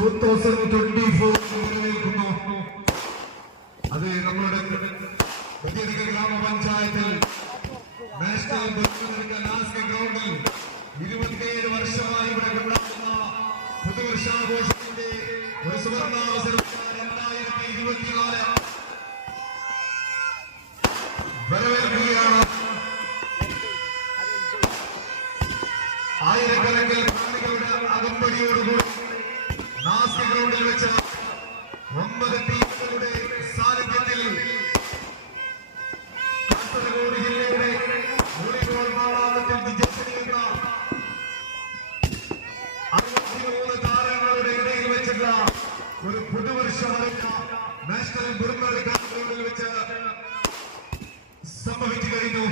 2024 അത് നമ്മളുടെ ഗ്രാമപഞ്ചായത്തിൽ നാഷണൽ ഗ്രൗണ്ടിൽ 27 വർഷമായി ഇവിടെ കൊണ്ടാടുന്ന പുതുവർഷാഘോഷത്തിന്റെ ഒരു സുവർണാവസരം 2024 വരവേൽക്കുകയാണ്. ആയിരക്കണക്കിന് കാണികളുടെ അകമ്പടിയോടുകൂടി നാസ്ക് ഗ്രൗണ്ടിൽ വെച്ച 9 ടീമുകളുടെ സാന്നിധ്യത്തിൽ കാസർഗോഡ് ജില്ലയുടെ വോളിബോൾ മാമാങ്കത്തിൽ വിജയിച്ചിരുന്ന 63 താരങ്ങളുടെ ഇടയിൽ വെച്ചുള്ള ഒരു പുതുവർഷമറിഞ്ഞ നാഷണൽ ഗ്രൗണ്ടിൽ വെച്ച് സംഭവിച്ചു കഴിഞ്ഞു.